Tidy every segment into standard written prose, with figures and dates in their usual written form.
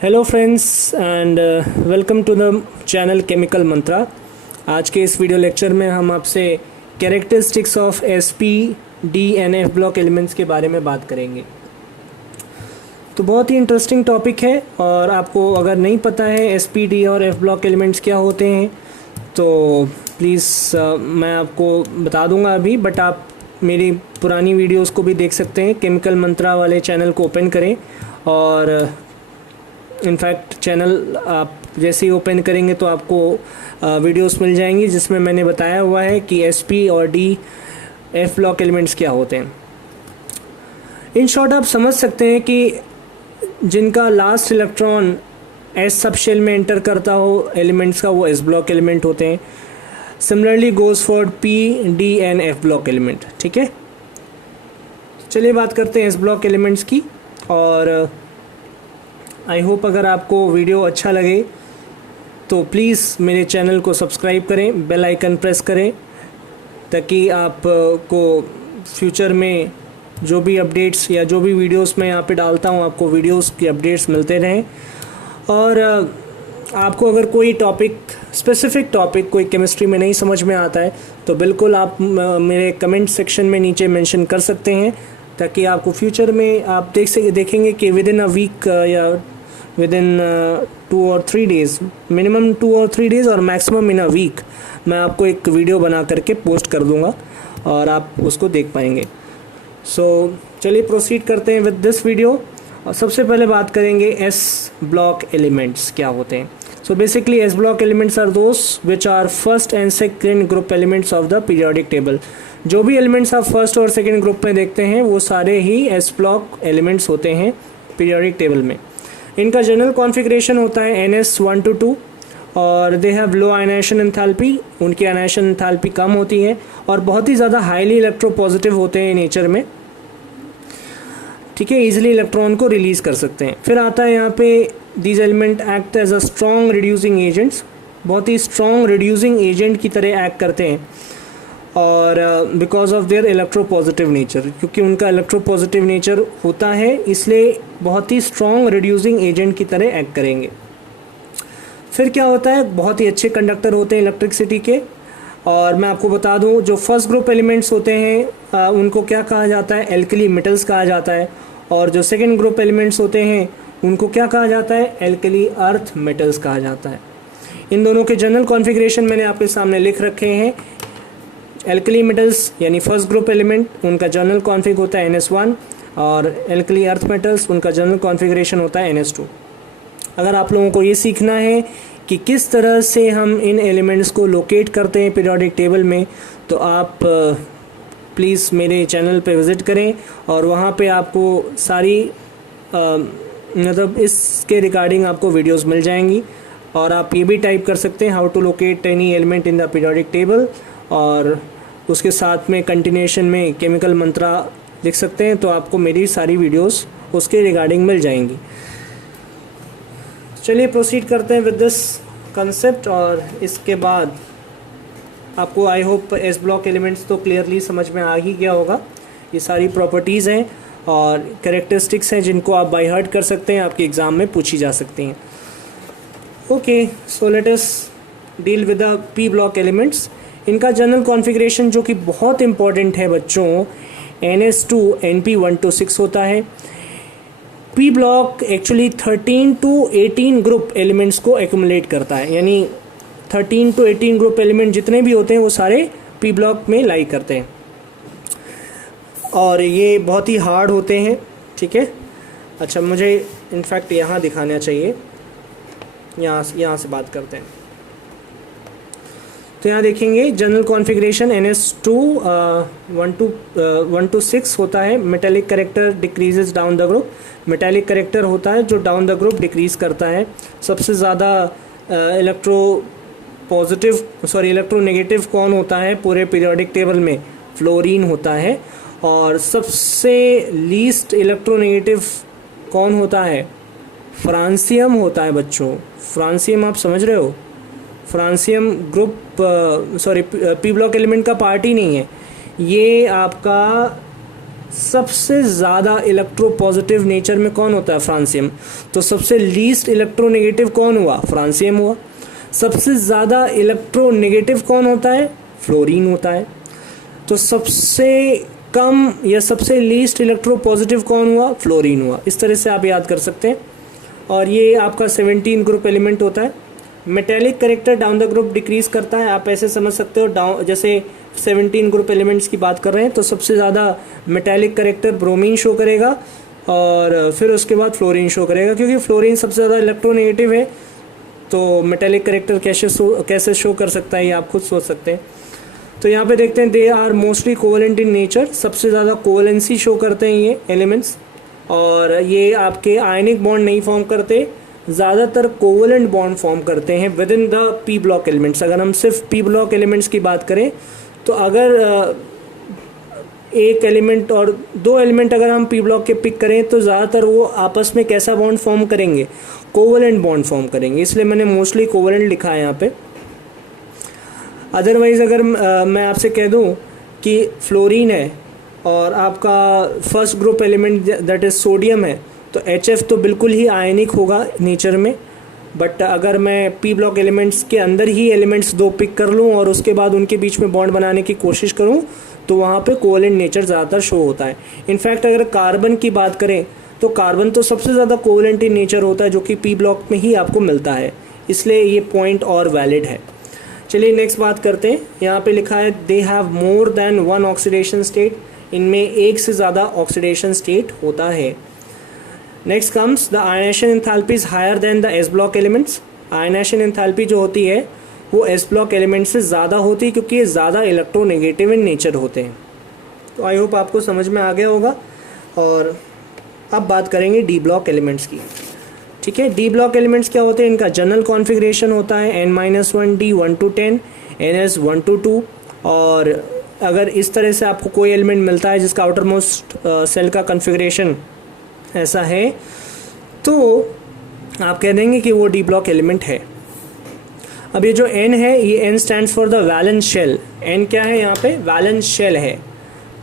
Hello friends and welcome to the channel chemical Mantra. आज के इस वीडियो लेक्चर में हम आपसे characteristics of S P D and F block elements के बारे में बात करेंगे। तो बहुत ही इंटरेस्टिंग टॉपिक है और आपको अगर नहीं पता है एसपी डी और एफ ब्लॉक एलिमेंट्स क्या होते हैं तो प्लीज़ मैं आपको बता दूंगा अभी, बट आप मेरी पुरानी वीडियोस को भी देख सकते हैं। केमिकल मंत्रा वाले चैनल को ओपन करें और इनफैक्ट चैनल आप जैसे ही ओपन करेंगे तो आपको वीडियोस मिल जाएंगी जिसमें मैंने बताया हुआ है कि एसपी और डी एफ ब्लॉक एलिमेंट्स क्या होते हैं। इन शॉर्ट आप समझ सकते हैं कि जिनका last electron s subshell में एंटर करता हो एलिमेंट्स का, वो एस ब्लॉक एलिमेंट होते हैं। Similarly goes for P D and F block element. ठीक है, चलिए बात करते हैं एस ब्लॉक एलिमेंट्स की। और आई होप अगर आपको वीडियो अच्छा लगे तो प्लीज़ मेरे चैनल को सब्सक्राइब करें, बेल आइकन प्रेस करें ताकि आपको फ्यूचर में जो भी अपडेट्स या जो भी वीडियोस मैं यहाँ पे डालता हूँ आपको वीडियोस की अपडेट्स मिलते रहें। और आपको अगर कोई टॉपिक स्पेसिफिक टॉपिक कोई केमिस्ट्री में नहीं समझ में आता है तो बिल्कुल आप मेरे कमेंट सेक्शन में नीचे मेंशन कर सकते हैं ताकि आपको फ्यूचर में आप देखेंगे कि विद इन अ वीक या विद इन 2 और 3 डेज़, मिनिमम 2 और 3 डेज़ और मैक्सिमम इन अ वीक मैं आपको एक वीडियो बना करके पोस्ट कर दूंगा और आप उसको देख पाएंगे। सो चलिए प्रोसीड करते हैं विद दिस वीडियो। और सबसे पहले बात करेंगे एस ब्लॉक एलिमेंट्स क्या होते हैं। So basically s block elements are those which are first and second group elements of the periodic table. जो भी एलिमेंट्स आप फर्स्ट और सेकेंड ग्रुप में देखते हैं वो सारे ही एस ब्लॉक एलिमेंट्स होते हैं पीरियोडिक टेबल में। इनका जनरल कॉन्फ़िगरेशन होता है NS1 to 2 और they have low ionisation enthalpy. उनकी आयनाइजेशन एंथैल्पी कम होती है और बहुत ही ज़्यादा हाईली इलेक्ट्रोपॉजिटिव होते हैं नेचर में। ठीक है, इजीली इलेक्ट्रॉन को रिलीज़ कर सकते हैं। फिर आता है यहाँ पे these element act as a strong reducing agents, बहुत ही स्ट्रॉन्ग रिड्यूसिंग एजेंट की तरह एक्ट करते हैं और because of their electropositive nature, क्योंकि उनका इलेक्ट्रोपॉजिटिव नेचर होता है इसलिए बहुत ही स्ट्रॉन्ग रिड्यूसिंग एजेंट की तरह एक्ट करेंगे। फिर क्या होता है, बहुत ही अच्छे कंडक्टर होते हैं इलेक्ट्रिसिटी के। और मैं आपको बता दूं जो फर्स्ट ग्रुप एलिमेंट्स होते हैं उनको क्या कहा जाता है, एल्कली मेटल्स कहा जाता है। और जो सेकेंड ग्रुप एलिमेंट्स होते हैं उनको क्या कहा जाता है, एल्कली अर्थ मेटल्स कहा जाता है। इन दोनों के जनरल कॉन्फ़िगरेशन मैंने आपके सामने लिख रखे हैं। एल्कली मेटल्स यानी फर्स्ट ग्रुप एलिमेंट, उनका जनरल कॉन्फ़िग होता है NS1 और एल्कली अर्थ मेटल्स उनका जनरल कॉन्फ़िगरेशन होता है NS2। अगर आप लोगों को ये सीखना है कि किस तरह से हम इन एलिमेंट्स को लोकेट करते हैं पीरियोडिक टेबल में तो आप प्लीज़ मेरे चैनल पे विज़िट करें और वहाँ पे आपको सारी मतलब इसके रिगार्डिंग आपको वीडियोस मिल जाएंगी। और आप ये भी टाइप कर सकते हैं how to locate any element in the periodic table और उसके साथ में कंटिन्यूएशन में केमिकल मंत्रा लिख सकते हैं तो आपको मेरी सारी वीडियोस उसके रिगार्डिंग मिल जाएंगी। चलिए प्रोसीड करते हैं विद दिस कंसेप्ट। और इसके बाद आपको I hope S block elements तो क्लियरली समझ में आ ही गया होगा। ये सारी प्रॉपर्टीज़ हैं और कैरेक्टरिस्टिक्स हैं जिनको आप बाय हार्ट कर सकते हैं, आपके एग्ज़ाम में पूछी जा सकती हैं। Okay, so let us deal with the P block elements. इनका जनरल कॉन्फ़िगरेशन जो कि बहुत इंपॉर्टेंट है बच्चों, NS2 NP1 to 6 होता है। P block actually 13 to 18 group elements को एक्युमुलेट करता है, यानी 13 to 18 ग्रुप एलिमेंट जितने भी होते हैं वो सारे पी ब्लॉक में लाई करते हैं और ये बहुत ही हार्ड होते हैं। ठीक है, अच्छा मुझे इनफैक्ट यहाँ दिखाना चाहिए, यहाँ से बात करते हैं। तो यहाँ देखेंगे जनरल कॉन्फ़िगरेशन NS2 1 to 6 होता है। Metallic character decreases down the group, metallic character होता है जो डाउन द ग्रुप डिक्रीज़ करता है। सबसे ज़्यादा इलेक्ट्रोनेगेटिव कौन होता है पूरे पीरियोडिक टेबल में, फ्लोरीन होता है। और सबसे लीस्ट इलेक्ट्रोनेगेटिव कौन होता है, फ्रांसियम होता है बच्चों। फ्रांसियम आप समझ रहे हो, francium group P block element का पार्ट ही नहीं है, ये आपका सबसे ज़्यादा इलेक्ट्रोपॉजिटिव नेचर में कौन होता है? फ्रांसियम। तो सबसे लीस्ट इलेक्ट्रोनेगेटिव कौन हुआ? फ्रांसियम हुआ। सबसे ज़्यादा इलेक्ट्रोनेगेटिव कौन होता है? फ्लोरीन होता है। तो सबसे कम या सबसे लीस्ट इलेक्ट्रोपॉजिटिव कौन हुआ? फ्लोरीन हुआ। इस तरह से आप याद कर सकते हैं। और ये आपका 17 ग्रुप एलिमेंट होता है। Metallic character down the group decrease करता है, आप ऐसे समझ सकते हो। डाउन जैसे 17 ग्रुप एलिमेंट्स की बात कर रहे हैं तो सबसे ज़्यादा मेटेलिक करेक्टर ब्रोमीन शो करेगा और फिर उसके बाद फ्लोरीन शो करेगा, क्योंकि फ्लोरीन सबसे ज़्यादा इलेक्ट्रोनेगेटिव है। तो मेटेलिक करेक्टर कैसे शो कर सकता है ये आप खुद सोच सकते हैं। तो यहाँ पे देखते हैं they are mostly covalent in nature, सबसे ज़्यादा कोवलेंसी शो करते हैं ये एलिमेंट्स। और ये आपके आयनिक बॉन्ड नहीं फॉर्म करते, ज़्यादातर कोवलेंट बॉन्ड फॉर्म करते हैं with in the P block elements. अगर हम सिर्फ पी ब्लॉक एलिमेंट्स की बात करें तो अगर एक एलिमेंट और दो एलिमेंट अगर हम पी ब्लॉक के पिक करें तो ज़्यादातर वो आपस में कैसा बॉन्ड फॉर्म करेंगे? कोवलेंट बॉन्ड फॉर्म करेंगे, इसलिए मैंने मोस्टली कोवलेंट लिखा है यहाँ पे। अदरवाइज़ अगर मैं आपसे कह दूँ कि फ्लोरीन है और आपका first group element that is sodium है तो HF तो बिल्कुल ही आयनिक होगा नेचर में। बट अगर मैं पी ब्लॉक एलिमेंट्स के अंदर ही एलिमेंट्स दो पिक कर लूँ और उसके बाद उनके बीच में बॉन्ड बनाने की कोशिश करूँ तो वहाँ पे कोवलेंट नेचर ज़्यादातर शो होता है। इनफैक्ट अगर कार्बन की बात करें तो कार्बन तो सबसे ज़्यादा कोवलेंट इन नेचर होता है, जो कि पी ब्लॉक में ही आपको मिलता है, इसलिए ये पॉइंट और वैलिड है। चलिए नेक्स्ट बात करते हैं। यहाँ पे लिखा है they have more than one oxidation state, इनमें एक से ज़्यादा ऑक्सीडेशन स्टेट होता है। Next comes the ionisation enthalpy is higher than the s block elements. Ionisation enthalpy जो होती है वो एस ब्लॉक एलिमेंट से ज़्यादा होती है, क्योंकि ये ज़्यादा इलेक्ट्रोनेगेटिव इन नेचर होते हैं। तो आई होप आपको समझ में आ गया होगा। और अब बात करेंगे डी ब्लॉक एलिमेंट्स की। ठीक है, डी ब्लॉक एलिमेंट्स क्या होते हैं? इनका जनरल कॉन्फ़िगरेशन होता है n-1 d 1 to 10 ns 1 to 2। और अगर इस तरह से आपको कोई एलिमेंट मिलता है जिसका आउटर मोस्ट सेल का कॉन्फ़िगरेशन ऐसा है तो आप कह देंगे कि वो डी ब्लॉक एलिमेंट है। अब ये जो n है ये n stands for the valence shell. n क्या है यहाँ पे? वैलेंस शेल है।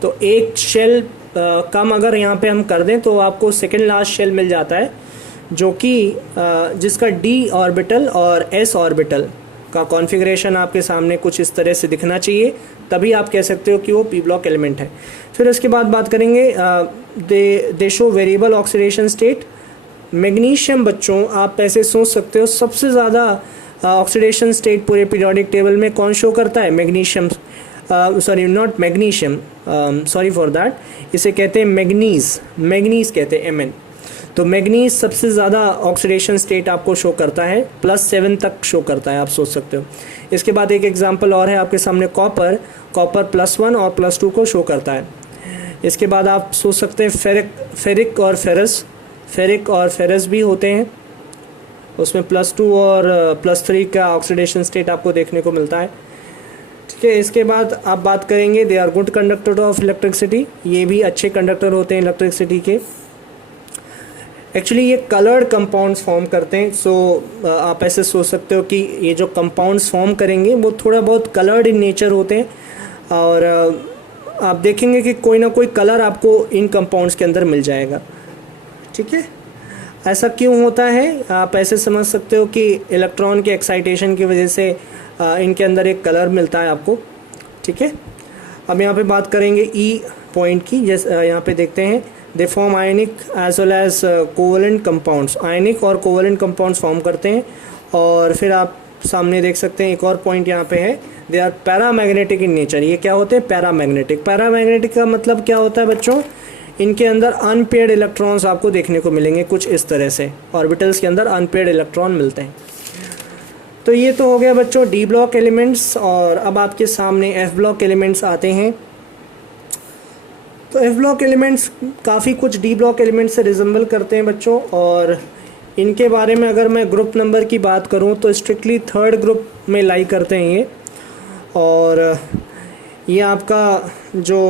तो एक शेल कम अगर यहाँ पे हम कर दें तो आपको सेकेंड लास्ट शेल मिल जाता है, जो कि जिसका d ऑर्बिटल और s ऑर्बिटल का कॉन्फ़िगरेशन आपके सामने कुछ इस तरह से दिखना चाहिए, तभी आप कह सकते हो कि वो पी ब्लॉक एलिमेंट है। फिर उसके बाद बात करेंगे दे show variable oxidation state. Magnesium बच्चों आप ऐसे सोच सकते हो सबसे ज़्यादा ऑक्सीडेशन स्टेट पूरे पीरियोडिक टेबल में कौन शो करता है? Magnesium, sorry not magnesium, sorry for that, इसे कहते हैं मैग्नीज, मैग्नीज कहते हैं Mn। तो मैग्नीज सबसे ज़्यादा ऑक्सीडेशन स्टेट आपको शो करता है, +7 तक शो करता है, आप सोच सकते हो। इसके बाद एक एग्जांपल और है आपके सामने, कॉपर, कॉपर +1 और +2 को शो करता है। इसके बाद आप सोच सकते हैं फेरिक और फेरस, फेरिक और फेरस भी होते हैं, उसमें +2 और +3 का ऑक्सीडेशन स्टेट आपको देखने को मिलता है। ठीक है, इसके बाद आप बात करेंगे they are good conductor of electricity. ये भी अच्छे कंडक्टर होते हैं इलेक्ट्रिसिटी के। एक्चुअली ये कलर्ड कंपाउंड्स फॉर्म करते हैं। सो आप ऐसे सोच सकते हो कि ये जो कंपाउंड्स फॉर्म करेंगे वो थोड़ा बहुत कलर्ड इन नेचर होते हैं, और आप देखेंगे कि कोई ना कोई कलर आपको इन कंपाउंड्स के अंदर मिल जाएगा। ठीक है, ऐसा क्यों होता है? आप ऐसे समझ सकते हो कि इलेक्ट्रॉन के एक्साइटेशन की वजह से इनके अंदर एक कलर मिलता है आपको। ठीक है, अब यहाँ पे बात करेंगे ई पॉइंट की। जैसे यहाँ पे देखते हैं they form ionic as well as covalent compounds. Ionic और कोवलेंट कंपाउंड्स फॉर्म करते हैं। और फिर आप सामने देख सकते हैं एक और पॉइंट यहाँ पे है, they are paramagnetic in nature. ये क्या होते हैं? पैरामैग्नेटिक। पैरामैग्नेटिक का मतलब क्या होता है बच्चों? इनके अंदर अनपेयर्ड इलेक्ट्रॉन्स आपको देखने को मिलेंगे कुछ इस तरह से, ऑर्बिटल्स के अंदर अनपेयर्ड इलेक्ट्रॉन मिलते हैं। तो ये तो हो गया बच्चों डी ब्लॉक एलिमेंट्स। और अब आपके सामने एफ ब्लॉक एलिमेंट्स आते हैं। तो एफ ब्लॉक एलिमेंट्स काफ़ी कुछ डी ब्लॉक एलिमेंट्स से रिजेंबल करते हैं बच्चों, और इनके बारे में अगर मैं ग्रुप नंबर की बात करूं तो स्ट्रिक्टली 3rd ग्रुप में लाई करते हैं ये। और ये आपका जो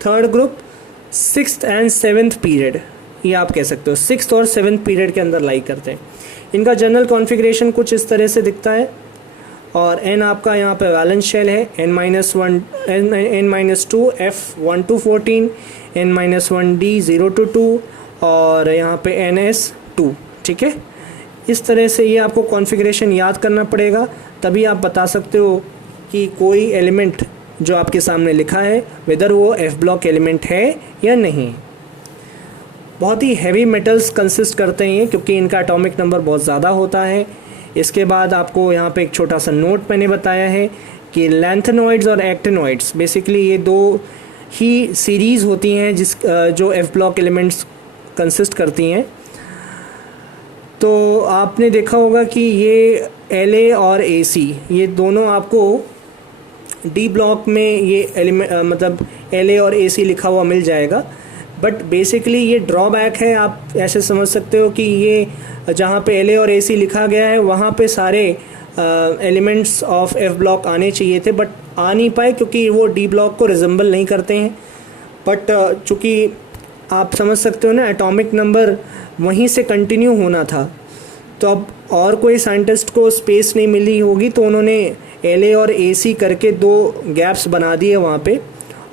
3rd group 6th and 7th period, ये आप कह सकते हो 6th और 7th पीरियड के अंदर लाई करते हैं। इनका जनरल कॉन्फ़िगरेशन कुछ इस तरह से दिखता है। और n आपका यहाँ पे वैलेंस शेल है, n-1 n-2 F1 to 14, n-1 D 0 to 2 और यहाँ पे NS2। ठीक है, इस तरह से ये आपको कॉन्फ़िगरेशन याद करना पड़ेगा, तभी आप बता सकते हो कि कोई एलिमेंट जो आपके सामने लिखा है वेदर वो एफ ब्लॉक एलिमेंट है या नहीं। बहुत ही हैवी मेटल्स कंसिस्ट करते हैं क्योंकि इनका एटॉमिक नंबर बहुत ज़्यादा होता है। इसके बाद आपको यहाँ पे एक छोटा सा नोट मैंने बताया है कि लैंथेनॉइड्स और एक्टिनॉइड्स बेसिकली ये दो ही सीरीज़ होती हैं जो एफ ब्लॉक एलिमेंट्स कंसिस्ट करती हैं। तो आपने देखा होगा कि ये LA और AC ये दोनों आपको डी ब्लॉक में ये एलिमेंट मतलब LA और AC लिखा हुआ मिल जाएगा, बट बेसिकली ये ड्रॉबैक है। आप ऐसे समझ सकते हो कि ये जहाँ पे LA और AC लिखा गया है वहाँ पे सारे एलिमेंट्स ऑफ एफ ब्लॉक आने चाहिए थे, बट आ नहीं पाए क्योंकि वो डी ब्लॉक को रिजेंबल नहीं करते हैं। बट चूँकि आप समझ सकते हो ना, एटॉमिक नंबर वहीं से कंटिन्यू होना था, तो अब और कोई साइंटिस्ट को स्पेस नहीं मिली होगी तो उन्होंने LA और AC करके दो गैप्स बना दिए वहाँ पे,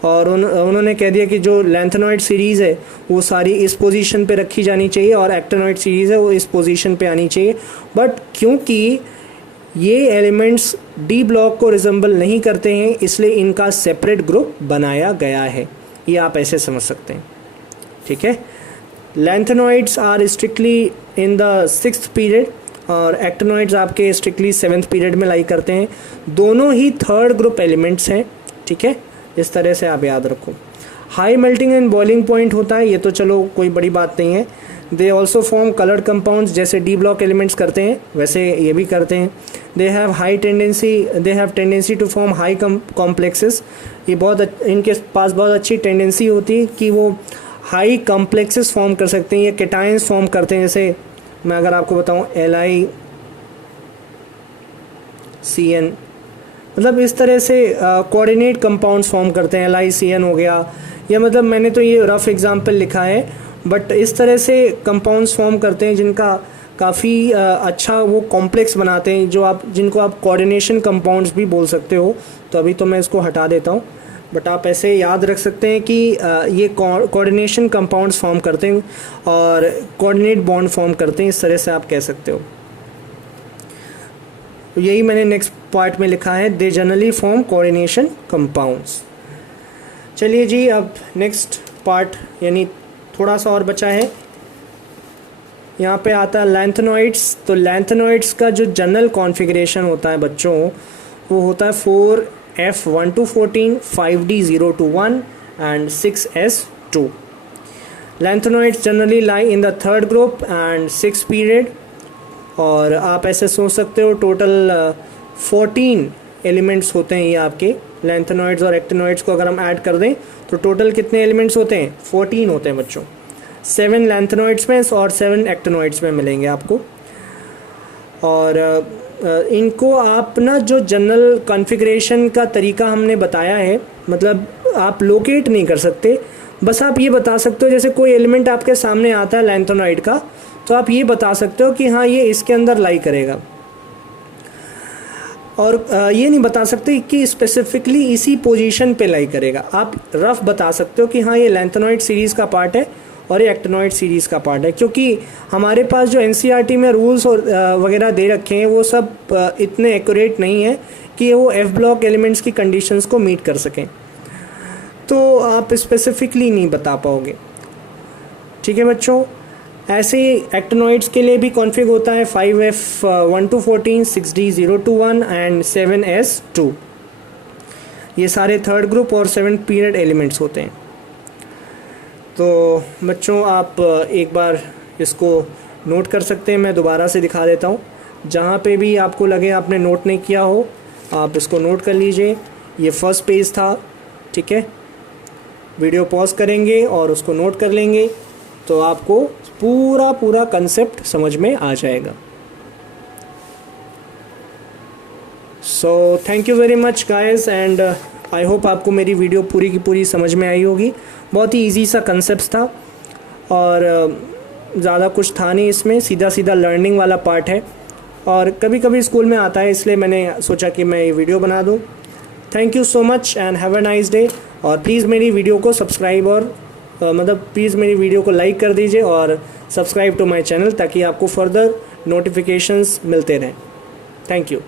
और उन्होंने कह दिया कि जो लैंथेनॉइड सीरीज़ है वो सारी इस पोजीशन पे रखी जानी चाहिए और एक्टिनॉइड सीरीज़ है वो इस पोजीशन पे आनी चाहिए। बट क्योंकि ये एलिमेंट्स डी ब्लॉक को रिजेंबल नहीं करते हैं इसलिए इनका सेपरेट ग्रुप बनाया गया है, ये आप ऐसे समझ सकते हैं। ठीक है, lanthanoids are strictly in the 6th period और एक्टिनॉइड्स आपके स्ट्रिक्टली 7th पीरियड में लाई करते हैं। दोनों ही 3rd ग्रुप एलिमेंट्स हैं। ठीक है, इस तरह से आप याद रखो। High melting and boiling point होता है, ये तो चलो कोई बड़ी बात नहीं है। They also form coloured compounds, जैसे डी ब्लॉक एलिमेंट्स करते हैं वैसे ये भी करते हैं। They have tendency to form high complexes, ये इनके पास बहुत अच्छी टेंडेंसी होती है कि वो हाई कॉम्प्लेक्सेस फॉर्म कर सकते हैं, ये केटाइंस फॉर्म करते हैं। जैसे मैं अगर आपको बताऊं LiCN, मतलब इस तरह से कोऑर्डिनेट कंपाउंड्स फॉर्म करते हैं। LiCN हो गया, या मतलब मैंने तो ये रफ एग्जांपल लिखा है, बट इस तरह से कंपाउंड्स फॉर्म करते हैं जिनका काफ़ी अच्छा वो कॉम्प्लेक्स बनाते हैं, जिनको आप कोऑर्डिनेशन कंपाउंड्स भी बोल सकते हो। तो अभी तो मैं इसको हटा देता हूँ, बट आप ऐसे याद रख सकते हैं कि ये कोऑर्डिनेशन कंपाउंड्स फॉर्म करते हैं और कोऑर्डिनेट बॉन्ड फॉर्म करते हैं, इस तरह से आप कह सकते हो। तो यही मैंने नेक्स्ट पार्ट में लिखा है, they generally form coordination compounds. चलिए जी, अब नेक्स्ट पार्ट यानी थोड़ा सा और बचा है, यहाँ पे आता है लैंथेनॉइड्स। तो लैंथेनॉइड्स का जो जनरल कॉन्फ़िगरेशन होता है बच्चों, वो होता है 4F1 to 14, 5D 0 to 1 and 6S2। Lanthanoids generally lie in the 3rd group and 6th period, और आप ऐसे सोच सकते हो टोटल 14 एलिमेंट्स होते हैं ये आपके लैंथेनॉइड्स और एक्टिनॉइड्स को अगर हम ऐड कर दें तो टोटल कितने एलिमेंट्स होते हैं? 14 होते हैं बच्चों। 7 लैंथेनॉइड्स में और 7 एक्टिनॉइड्स में मिलेंगे आपको। और इनको आप ना जो जनरल कॉन्फ़िगरेशन का तरीका हमने बताया है, मतलब आप लोकेट नहीं कर सकते, बस आप ये बता सकते हो जैसे कोई एलिमेंट आपके सामने आता है लैंथेनॉइड का, तो आप ये बता सकते हो कि हाँ ये इसके अंदर लाई करेगा, और ये नहीं बता सकते कि स्पेसिफिकली इसी पोजीशन पे लाई करेगा। आप रफ बता सकते हो कि हाँ ये लैंथेनॉइड सीरीज़ का पार्ट है और ये एक्टिनॉइड सीरीज़ का पार्ट है, क्योंकि हमारे पास जो NCERT में रूल्स और वगैरह दे रखे हैं वो सब इतने एक्यूरेट नहीं है कि वो एफ ब्लॉक एलिमेंट्स की कंडीशंस को मीट कर सकें, तो आप स्पेसिफिकली नहीं बता पाओगे। ठीक है बच्चों, ऐसे ही एक्टिनॉइड्स के लिए भी कॉन्फ़िग होता है 5F1 to 14, 6D 0 to 1 and 7S2। ये सारे 3rd ग्रुप और 7th पीरियड एलिमेंट्स होते हैं। तो बच्चों आप एक बार इसको नोट कर सकते हैं, मैं दोबारा से दिखा देता हूँ। जहाँ पे भी आपको लगे आपने नोट नहीं किया हो आप इसको नोट कर लीजिए। ये फर्स्ट पेज था, ठीक है। वीडियो पॉज करेंगे और उसको नोट कर लेंगे तो आपको पूरा कंसेप्ट समझ में आ जाएगा। So thank you very much guys, and I hope आपको मेरी वीडियो पूरी की पूरी समझ में आई होगी। बहुत ही इजी सा कंसेप्ट था और ज़्यादा कुछ था नहीं इसमें, सीधा सीधा लर्निंग वाला पार्ट है। और कभी कभी स्कूल में आता है, इसलिए मैंने सोचा कि मैं ये वीडियो बना दूँ। Thank you so much and have a nice day. और प्लीज़ मेरी वीडियो को सब्सक्राइब और प्लीज़ मेरी वीडियो को लाइक कर दीजिए और सब्सक्राइब टू माय चैनल, ताकि आपको फर्दर नोटिफिकेशंस मिलते रहें। Thank you.